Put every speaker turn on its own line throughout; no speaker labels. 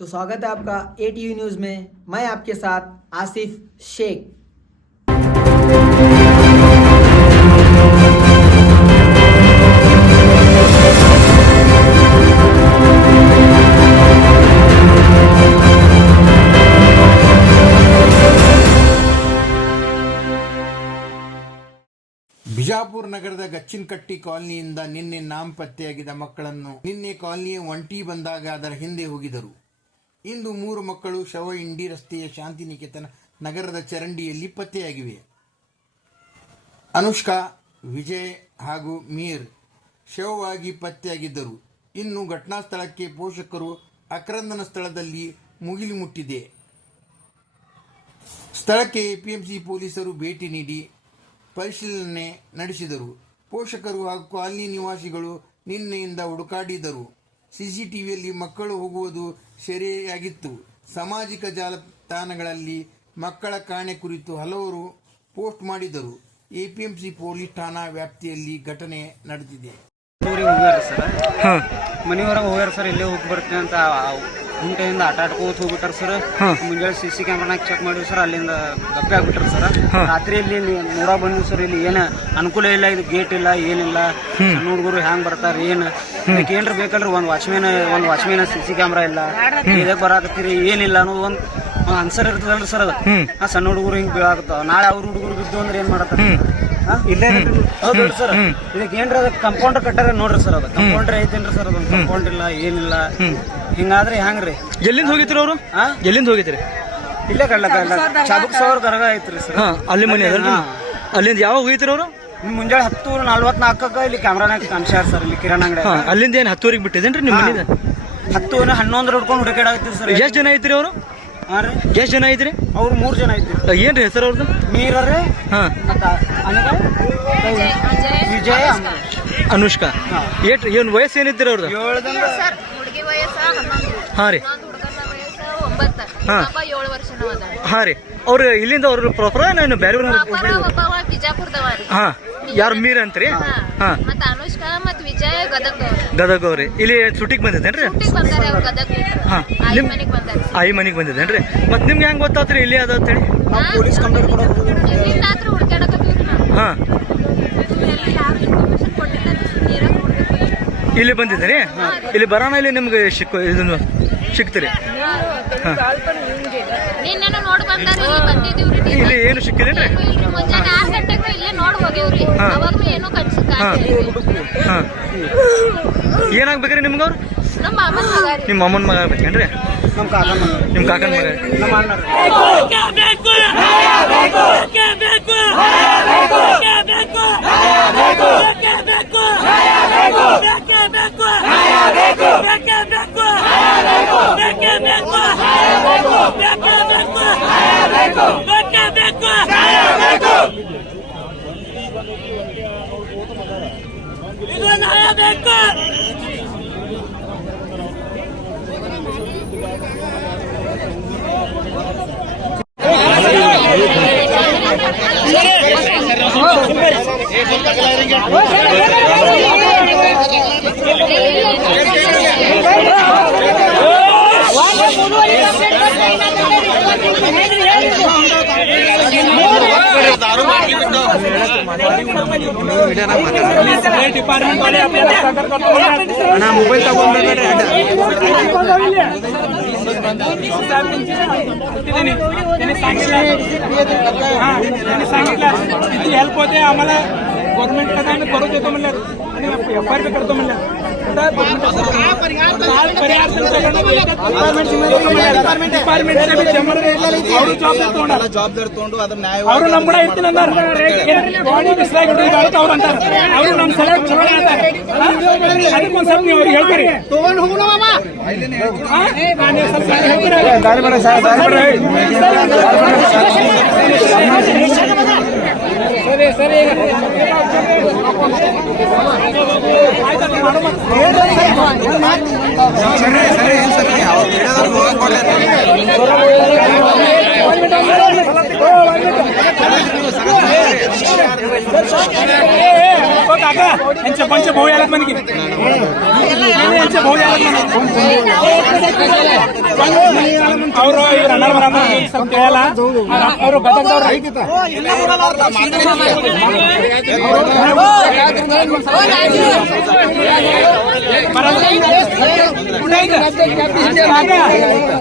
तो स्वागत है आपका ए टी न्यूज़ में मैं आपके साथ आसिफ शेख
ಬಿಜಾಪುರ ನಗರದ ಗಚ್ಚಿನಕಟ್ಟಿ ಕಾಲನಿಯಿಂದ ನಿನ್ನೆ ನಾಮಪತ್ತೆಯಾಗಿದ್ದ ಮಕ್ಕಳನ್ನು ನಿನ್ನೆ ಕಾಲನಿಯ ಒಂಟಿ ಬಂದಾಗ ಅದರ ಹಿಂದೆ ಹೋಗಿದರು ಇಂದು ಮೂರು ಮಕ್ಕಳು ಶವ ಇಂಡಿ ರಸ್ತೆಯ ಶಾಂತಿನಿಕೇತನ ನಗರದ ಚರಂಡಿಯಲ್ಲಿ ಪತ್ತೆಯಾಗಿವೆ. ಅನುಷ್ಕಾ, ವಿಜಯ್ ಹಾಗೂ ಮೀರ್ ಶವವಾಗಿ ಪತ್ತೆಯಾಗಿದ್ದರು. ಇನ್ನು ಘಟನಾ ಸ್ಥಳಕ್ಕೆ ಪೋಷಕರು ಅಕ್ರಂದನ ಸ್ಥಳದಲ್ಲಿ ಮುಗಿಲು ಮುಟ್ಟಿದೆ. ಸ್ಥಳಕ್ಕೆ ಎಪಿಎಂಸಿ ಪೊಲೀಸರು ಭೇಟಿ ನೀಡಿ ಪರಿಶೀಲನೆ ನಡೆಸಿದರು. ಪೋಷಕರು ಹಾಗೂ ಕಾಲನಿ ನಿವಾಸಿಗಳು ನಿನ್ನೆಯಿಂದ ಹುಡುಕಾಡಿದರು. ಸಿಸಿಟಿವಿಯಲ್ಲಿ ಮಕ್ಕಳು ಹೋಗುವುದು ಸೆರೆಯಾಗಿತ್ತು. ಸಾಮಾಜಿಕ ಜಾಲತಾಣಗಳಲ್ಲಿ ಮಕ್ಕಳ ಕಾಣೆ ಕುರಿತು ಹಲವರು ಪೋಸ್ಟ್ ಮಾಡಿದರು ಎಪಿಎಂಸಿ ಪೊಲೀಸ್ ಠಾಣಾ ವ್ಯಾಪ್ತಿಯಲ್ಲಿ ಘಟನೆ ನಡೆದಿದೆ.
ಮನೆಯವರ ಹೋಗ್ಯಾರ ಸರ್? ಹೋಗ್ಯಾರ ಇಲ್ಲೇ ಹೋಗಿ ಬರ್ತೀನಿ ಅಂತ ಗುಂಟೆಯಿಂದ ಆಟ ಆಡ್ಕೋತ ಹೋಗ್ಬಿಟ್ಟಾರ ಸರ್. ಮುಂಜಾನೆ ಸಿ ಸಿ ಕ್ಯಾಮ್ರಾನಾಗ ಚೆಕ್ ಮಾಡಿವಿ ಸರ್ ಅಲ್ಲಿಂದ ಗಪ್ಪೆ ಆಗ್ಬಿಟ್ರ ಸರ್. ರಾತ್ರಿ ಇಲ್ಲಿ ನೋಡ ಬಂದ್ವಿ ಸರ್ ಇಲ್ಲಿ ಏನ ಅನುಕೂಲ ಇಲ್ಲ ಇದು ಗೇಟ್ ಇಲ್ಲ ಏನಿಲ್ಲ. ಸಣ್ಣ ಹುಡುಗರು ಹ್ಯಾಂಗ್ ಬರ್ತಾರ ಏನ್? ಇದಕ್ಕೆ ಏನ್ರ ಬೇಕಲ್ರಿ ಒಂದ್ ಒಂದು ಒಂದ್ ವಾಚ್ಮೇನ್ ಸಿ ಸಿ ಕ್ಯಾಮ್ರಾ ಇಲ್ಲ. ಇದಕ್ಕೆ ಬರಾಕತ್ತೀರಿ ಏನಿಲ್ಲ ಅನ್ನೋದು ಒಂದ್ ಆನ್ಸರ್ ಇರ್ತದಲ್ರಿ ಸರ್ ಅದು. ಆ ಸಣ್ಣ ಹುಡುಗರು ಹಿಂಗ್ ಬೀಳಾಕತ್ತಾವ. ನಾಳೆ ಅವ್ರ ಹುಡುಗರು ಬಿದ್ದು ಅಂದ್ರೆ ಏನ್ ಮಾಡತ್ತ ಇಲ್ಲೇ ಹೌದು ಸರ್. ಇದಕ್ಕೆ ಏನ್ರ ಅದಕ್ಕೆ ಕಂಪೌಂಡರ್ ಕಟ್ಟಾರ ನೋಡ್ರಿ ಸರ್ ಅದು. ಕಂಪೌಂಡರ್ ಐತೇನ್ರಿ ಸರ್ ಅದೊಂದು ಕಂಪೌಂಡ್ ಇಲ್ಲ ಏನಿಲ್ಲ. ಹಿಂಗಾದ್ರೆ ಹೆಂಗ್ರಿ?
ಎಲ್ಲಿಂದ ಹೋಗಿತ್ರಿ ಅವರು? ಎಲ್ಲಿಂದ ಹೋಗಿದ್ರಿ?
ಇಲ್ಲೇ ಕಳ್ಳ ಚಾಬುಕ್ ಸಾವಿರ ಕರಗ ಐತ್ರಿ ಸರ್.
ಹಾ ಅಲ್ಲಿ ಮನೆ ಅದಲ್ರಿ ಅಲ್ಲಿಂದ ಯಾವಾಗ ಹೋಗಿತ್ರಿ ಅವರು?
ಮುಂಜಾನೆ ಹತ್ತು ನಲ್ವತ್ನಾಲ್ಕಕ್ಕ ಇಲ್ಲಿ ಕ್ಯಾಮ್ರಾನಾಗ ಕಾಣಿಸ್ಯಾರ ಸರ್ ಇಲ್ಲಿ ಕಿರಾಣ ಅಂಗಡಿ
ಹಾ ಅಲ್ಲಿಂದ ಏನ್ ಹತ್ತೂರಿಗೆ ಬಿಟ್ಟಿದೇನ್ರಿ ನಿಮ್ಮ ಮನೆಯಿಂದ?
ಹತ್ತು ಹನ್ನೊಂದರ ಹಿಡ್ಕೊಂಡು ಹುಡುಕಾಡಾಕತ್ತೀವಿ ಸರ್.
ಎಷ್ಟು ಜನ ಐತ್ರಿ ಅವರು?
ಎಷ್ಟು ರೀ.
ಎಷ್ಟ್ ಜನ ಐತ್ರಿ
ಅವ್ರು ಮೂರ್ ಜನ
ಐತ್ರಿ ಏನ್ರಿ ಹೆಸರು ಅವ್ರದ್ದು
ಮೀರರೇ
ಹಾಂ.
ವಿಜಯ.
ಅನುಷ್ಕಾ.
ಹಾ.
ಏಟ್ ಏನ್ ವಯಸ್ಸು ಏನಿದ್ರಿ ಅವ್ರದ್ದು
ಏಳ್ದಂಗ
ಸರ್ ಹುಡುಗಿ ವಯಸ್ಸ ಹನ್ನೊಂದು
ಹಾ ರೀ. ಹಾಂ. ರೀ. ಅವ್ರು ಇಲ್ಲಿಂದ ಅವ್ರ ಪ್ರಾಪರ್ ನಾನು ಬೇರೆ
ಊರ
ಹಾ. ಯಾರು ಮೀರ್ ಅಂತ್ರಿ ಹಾ.
ಮತ್ತ ಗದಗ
ಗದಗ ಅವ್ರಿ. ಇಲ್ಲಿ ಸುಟಿಗೆ ಬಂದಿದ್ದೇನ್ರಿ?
ಹುಟ್ಟಿಗೆ ಬಂದಾರೆ ಅವ್ರು ಗದಗ
ಹಾ.
ಆಯಿ
ನಿಮ್-
ಮನೆಗ್ ಬಂದಾರೆ.
ಆಯಿ ಮನೆಗೆ ಬಂದಿದ್ದೇನ್ರಿ? ಮತ್ ನಿಮ್ಗೆ ಹೆಂಗ್ ಗೊತ್ತಾತ್ರಿ ಇಲ್ಲಿ ಅದ ಅಂತೇಳಿ ಹಾ. ಇಲ್ಲಿ ಬಂದಿದ್ದೀರಿ ಇಲ್ಲಿ ಬರೋಣ ಇಲ್ಲಿ ನಿಮ್ಗೆ ಸಿಕ್ಕ ಇದನ್ನು ಸಿಕ್ತೀರಿ
ಬಂದಾರ ಇಲ್ಲಿ
ಏನು ಸಿಕ್ಕಿದೇನ್ರಿ ಹಾ. ಹಾ. ಹಾ. ಏನಾಗ್ಬೇಕ್ರಿ ನಿಮ್ಗೆ ಅವ್ರು?
ನಮ್ಮ
ಅಮ್ಮನ ಮಗ ಆಗ್ಬೇಕೇನ್ರಿ?
ನಮ್ಮ ಮಗ.
ನಿಮ್ಮ ಕಾಕನ ಮಗ.
ನಮ್ಮ ಅಣ್ಣ
किती हेल्प होते आम्हाला गव्हर्नमेंट कडे आम्ही करू देतो म्हणलं आणि एफ आय बी करतो म्हणलं ಡಿಪಾರ್ಟ್ಮೆಂಟ್ ಅವರು
ಜವಾಬ್ದಾರಿ ತಗೊಂಡು ಅದನ್ನ ನ್ಯಾಯ
ಅವರು ನಮ್ಮ ಕೂಡ ಇರ್ತೀನಿ ಅಂದಾರ ಬಾಡಿ ಬಿಸಿಲಾಗಿ ಹಿಡಿದು ಅವ್ರು ಅಂತಾರ ಅವರು ನಮ್ಮ ಸಲ ಚಲೋ ಅಂತಾರೆ ಅದಕ್ಕೆ ಒಂದ್ ಸ್ವಲ್ಪ ನೀವು ಅವ್ರಿಗೆ ಹೇಳ್ತೀರಿ ತಗೊಂಡು ಹೋಗೋಣ ಸರಿ हो काका यांचे पंच भाऊ यायला म्हणे की यांचे भाऊ यायला म्हणे ಅವರು ಇವ್ರ ಅಣ್ಣ ಬರಮ್ಮ ಸ್ವಲ್ಪ ಕೇಳಲ್ಲ ಅವರು ಬದಲ್ದವ್ರು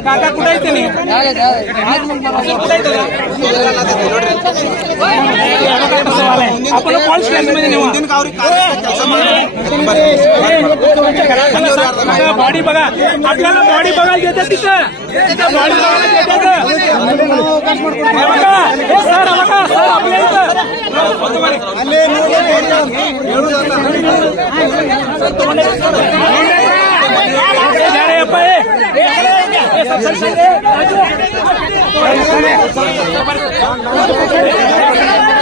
ಕಾಕ ಕುಡೈತೀನಿ आपण कॉल मध्ये नेऊ बॉडी बघा आपल्याला बॉडी बघायला घेतात तिथं तिथं बॉडी बघायला घेतात हे बघा हे सर बघा सर आपल्या
ए,